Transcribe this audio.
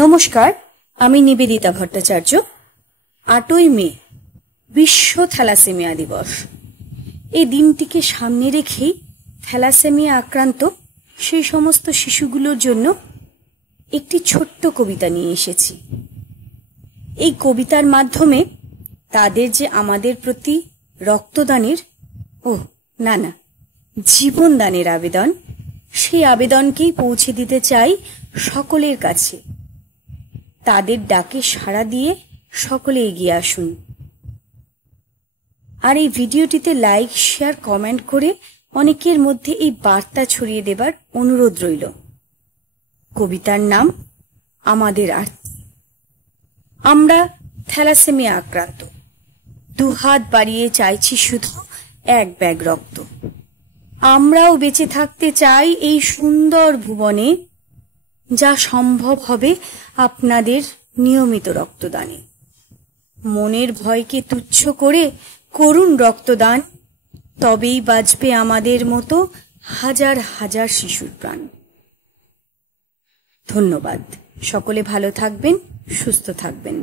নমস্কার, আমি নিবেদিতা ভট্টাচার্য। ৮ই মে বিশ্ব থ্যালাসেমিয়া দিবস। এই দিনটিকে সামনে রেখেই থ্যালাসেমিয়া আক্রান্ত সেই সমস্ত শিশুগুলোর জন্য একটি ছোট্ট কবিতা নিয়ে এসেছি। এই কবিতার মাধ্যমে তাদের যে আমাদের প্রতি রক্তদানের জীবনদানের আবেদন, সেই আবেদনকেই পৌঁছে দিতে চাই সকলের কাছে। তাদের ডাকে সাড়া দিয়ে সকলে এগিয়ে আসুন। আর এই ভিডিওটিতে লাইক, শেয়ার, কমেন্ট করে অনেকের মধ্যে এই বার্তা ছড়িয়ে দেবার অনুরোধ রইল। কবিতার নাম আমাদের আরতি। আমরা থ্যালাসেমিয়া আক্রান্ত, দুহাত বাড়িয়ে চাইছি শুধু এক ব্যাগ রক্ত। আমরাও বেঁচে থাকতে চাই এই সুন্দর ভুবনে, যা সম্ভব হবে আপনাদের নিয়মিত রক্তদানে। মনের ভয়কে তুচ্ছ করে করুন রক্তদান, তবেই বাঁচবে আমাদের মতো হাজার হাজার শিশুর প্রাণ। ধন্যবাদ। সকলে ভালো থাকবেন, সুস্থ থাকবেন।